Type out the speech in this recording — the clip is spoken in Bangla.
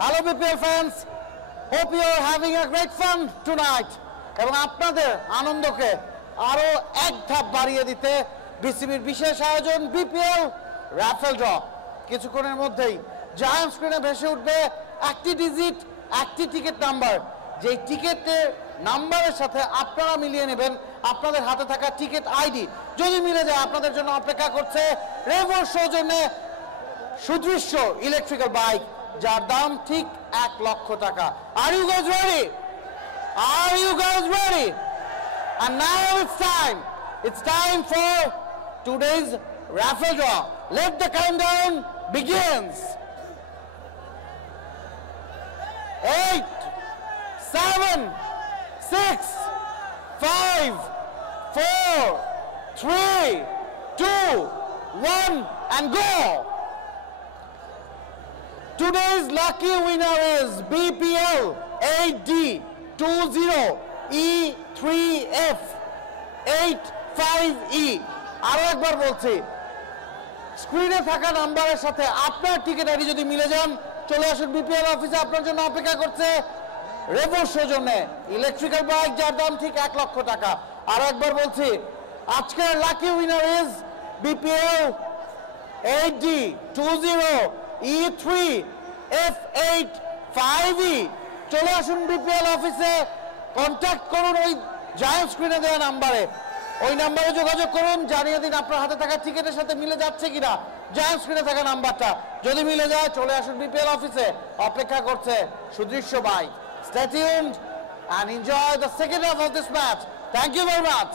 Hello BPL fans, hope you are having a great fun tonight. এবং আপনাদের আনন্দকে আরো এক ধাপ বাড়িয়ে দিতে বিসিবির বিশেষ আয়োজন বিপিএল রাফেল ড্র। কিছুক্ষণের মধ্যেই জায়ান্ট স্ক্রিনে ভেসে উঠবে একটি ডিজিট, একটি টিকিট নাম্বার। যেই টিকিটের নাম্বারের সাথে আপনারা মিলিয়ে নেবেন আপনাদের হাতে থাকা টিকিট আইডি। যদি মিলে যায় আপনাদের জন্য অপেক্ষা করছে রেভোর সৌজন্যে সুদৃশ্য ইলেকট্রিক্যাল বাইক, যার দাম ঠিক 1 লক্ষ টাকা। Are you guys ready? Are you guys ready? And now it's time for today's raffle draw. Let the countdown begins. 8, 7, 6, 5, 4, 3, 2, 1 and go. Today's lucky winner is BPL AD20E3F85E. আরো একবার বলছি, স্ক্রিনে থাকা নাম্বারের সাথে আপনার টিকিট আইডি যদি মিলে যান চলে আসুন বিপিএল অফিসে। আপনার জন্য অপেক্ষা করছে রেভোর সৌজন্যে ইলেকট্রিক্যাল বাইক, যার দাম ঠিক 1 লক্ষ টাকা। আরো একবার বলছি, আজকের lucky winner is BPL AD20E3F85E। চলে আসুন বিপিএল অফিসে, কন্ট্যাক্ট করুন ওই জায়ান্ট স্ক্রিনে দেওয়া নাম্বারে। ওই নাম্বারে যোগাযোগ করুন, জানিয়ে দিন আপনার হাতে থাকা টিকিটের সাথে মিলে যাচ্ছে কিনা জায়ান্ট স্ক্রিনে থাকা নাম্বারটা। যদি মিলে যায় চলে আসুন বিপিএল অফিসে, অপেক্ষা করছে সুদৃশ্য bike. Stay tuned and enjoy the second half of this match. Thank you very much.